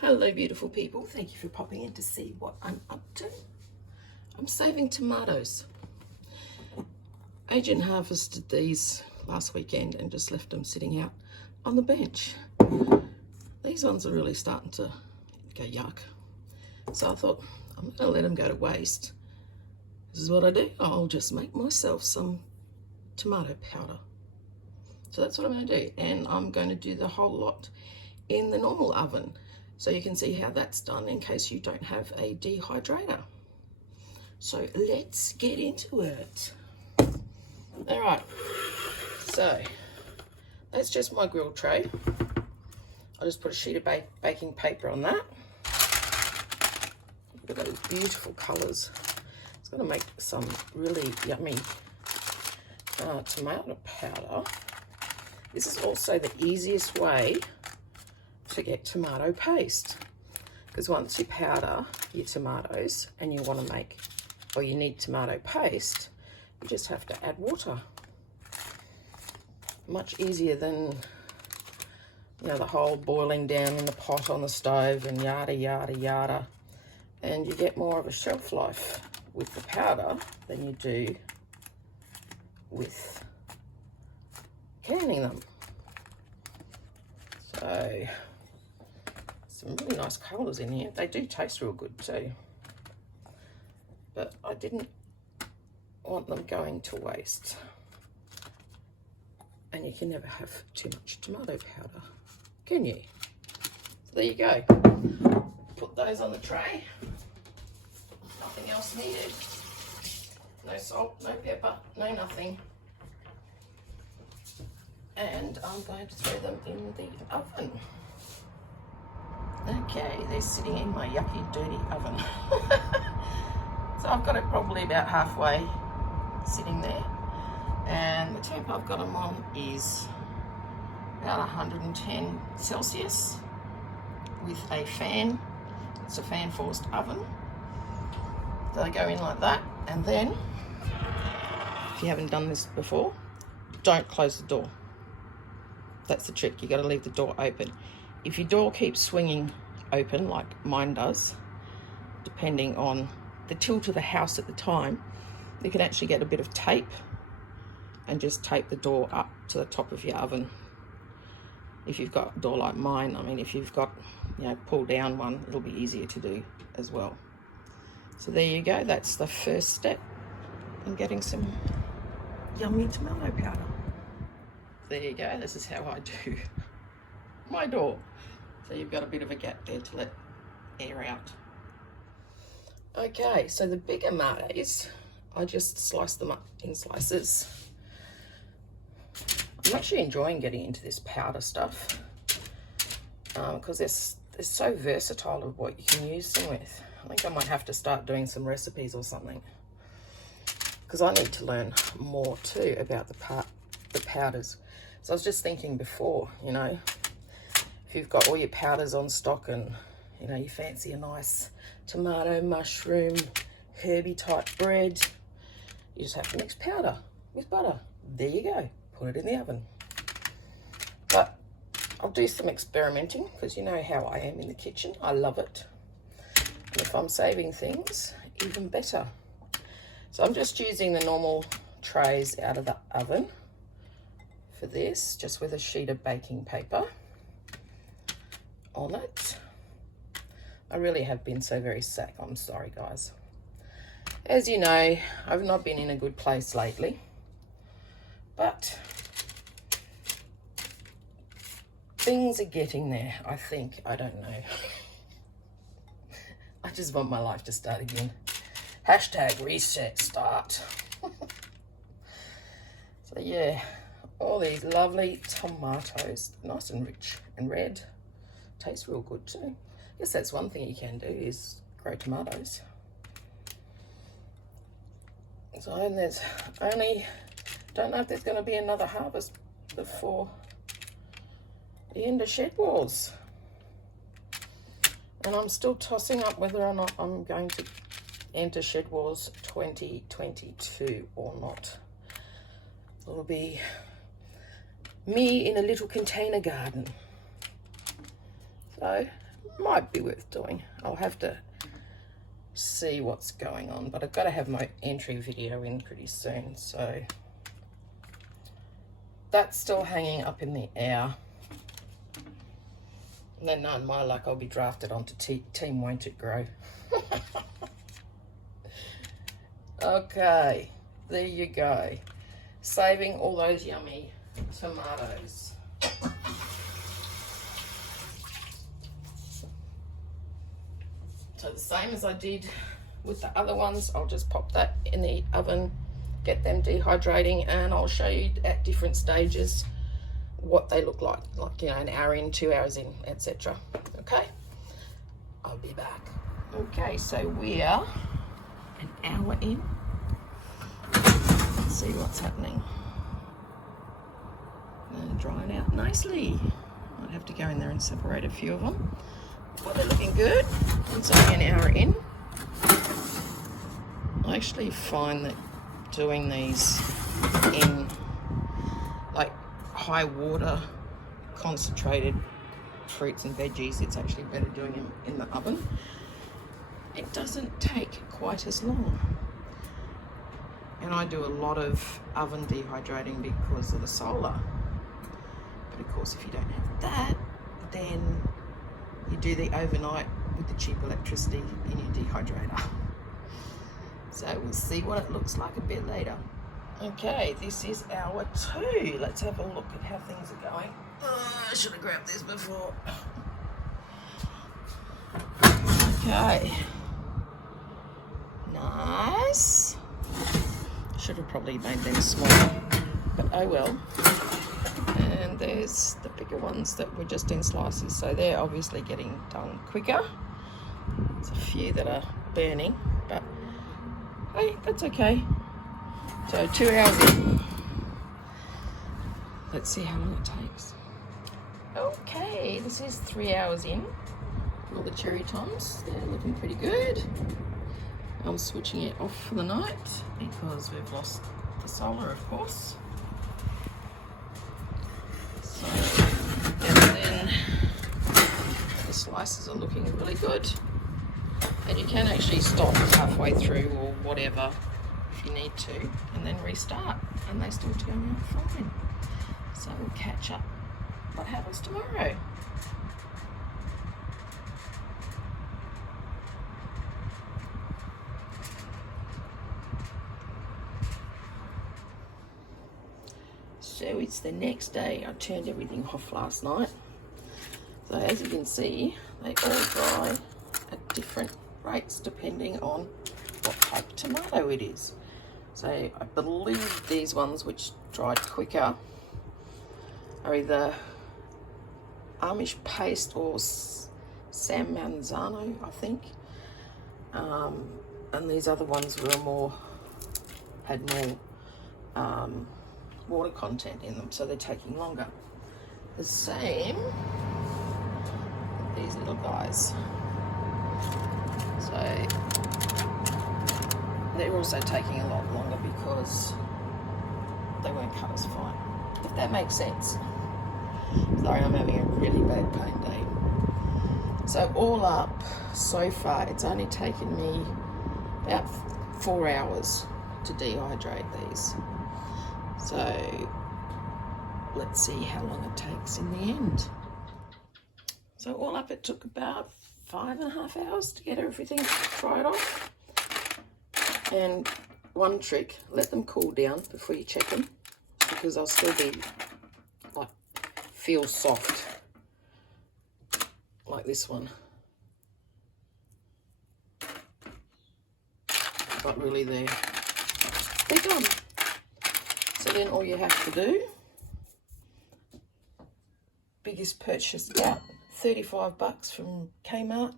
Hello beautiful people, thank you for popping in to see what I'm up to. I'm saving tomatoes. Adrian harvested these last weekend and just left them sitting out on the bench. These ones are really starting to go yuck. So I thought, I'm going to let them go to waste. This is what I do. I'll just make myself some tomato powder. So that's what I'm going to do. And I'm going to do the whole lot in the normal oven. So you can see how that's done in case you don't have a dehydrator. So let's get into it. All right, so that's just my grill tray. I'll just put a sheet of baking paper on that. Look at those beautiful colours. It's going to make some really yummy tomato powder. This is also the easiest way to get tomato paste, because once you powder your tomatoes and you want to make, or you need tomato paste, you just have to add water. Much easier than, you know, the whole boiling down in the pot on the stove and yada yada yada. And you get more of a shelf life with the powder than you do with canning them. So some really nice colours in here. They do taste real good too. But I didn't want them going to waste. And you can never have too much tomato powder, can you? So there you go. Put those on the tray. Nothing else needed. No salt, no pepper, no nothing. And I'm going to throw them in the oven. Okay, they're sitting in my yucky, dirty oven. So I've got it probably about halfway sitting there. And the temp I've got them on is about 110 Celsius with a fan. It's a fan forced oven. So they go in like that. And then, if you haven't done this before, don't close the door. That's the trick. You got to leave the door open. If your door keeps swinging open, like mine does, depending on the tilt of the house at the time, you can actually get a bit of tape and just tape the door up to the top of your oven. If you've got a door like mine, I mean, if you've got, you know, pull down one, it'll be easier to do as well. So there you go. That's the first step in getting some yummy tomato powder. There you go. This is how I do my door. So you've got a bit of a gap there to let air out. Okay, so the bigger tomatoes, I just slice them up in slices. I'm actually enjoying getting into this powder stuff because they're so versatile of what you can use them with. I think I might have to start doing some recipes or something, because I need to learn more too about the powders. So I was just thinking before, you know, if you've got all your powders on stock and, you know, you fancy a nice tomato, mushroom, herby type bread, you just have to mix powder with butter. There you go. Put it in the oven. But I'll do some experimenting, because you know how I am in the kitchen. I love it. And if I'm saving things, even better. So I'm just using the normal trays out of the oven for this, just with a sheet of baking paper on it. I really have been so very sick. I'm sorry, guys. As you know, I've not been in a good place lately, but things are getting there, I think. I don't know. I just want my life to start again. Hashtag reset start. So yeah, all these lovely tomatoes, nice and rich and red. Tastes real good too. I guess that's one thing you can do, is grow tomatoes. So, and there's only, don't know if there's going to be another harvest before the end of Shed Wars. And I'm still tossing up whether or not I'm going to enter Shed Wars 2022 or not. It'll be me in a little container garden. So Might be worth doing. I'll have to see what's going on, but I've got to have my entry video in pretty soon, so that's still hanging up in the air. And then knowing my luck, I'll be drafted onto Team Won't It Grow. Okay, there you go. Saving all those yummy tomatoes. So the same as I did with the other ones, I'll just pop that in the oven, get them dehydrating, and I'll show you at different stages what they look like, you know, an hour in, 2 hours in, etc. Okay, I'll be back. Okay, so we are an hour in. Let's see what's happening. They're drying out nicely. Might have to go in there and separate a few of them. But they're looking good. It's only an hour in. I actually find that doing these in like high water concentrated fruits and veggies, it's actually better doing them in the oven. It doesn't take quite as long. And I do a lot of oven dehydrating because of the solar. But of course, if you don't have that, then you do the overnight with the cheap electricity in your dehydrator. So we'll see what it looks like a bit later. Okay, this is hour 2. Let's have a look at how things are going. I should have grabbed this before. Okay. Nice. Should have probably made them smaller, but oh well. And there's the bigger ones that were just in slices, so they're obviously getting done quicker. There's a few that are burning, but hey, that's okay. So 2 hours in. Let's see how long it takes. Okay, this is 3 hours in. All the cherry toms, they're looking pretty good. I'm switching it off for the night because we've lost the solar, of course. So, and then the slices are looking really good. And you can actually stop halfway through or whatever if you need to, and then restart, and they still turn out fine. So we'll catch up what happens tomorrow. So it's the next day. I turned everything off last night. So as you can see, they all dry at different rates depending on what type of tomato it is. So I believe these ones which dried quicker are either Amish paste or San Manzano, I think. And these other ones were had more water content in them, so they're taking longer. The same with these little guys. So they're also taking a lot longer because they weren't cut as fine, if that makes sense. Sorry, I'm having a really bad pain day. So all up, so far, it's only taken me about 4 hours to dehydrate these. So let's see how long it takes in the end. So all up, it took about 5.5 hours to get everything dried off. And one trick, let them cool down before you check them, because they'll still be like feel soft like this one, but really they're done. So then all you have to do, biggest purchase about $35 from Kmart,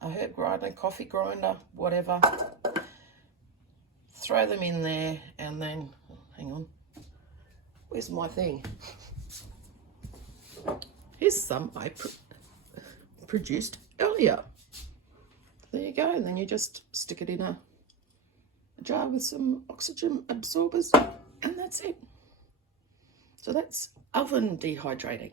a herb grinder, coffee grinder, whatever. Throw them in there, and then, hang on, where's my thing? Here's some I produced earlier. There you go, and then you just stick it in a jar with some oxygen absorbers, and that's it. So that's oven dehydrating.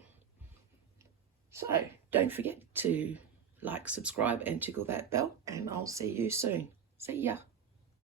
So don't forget to like, subscribe and tickle that bell, and I'll see you soon. See ya.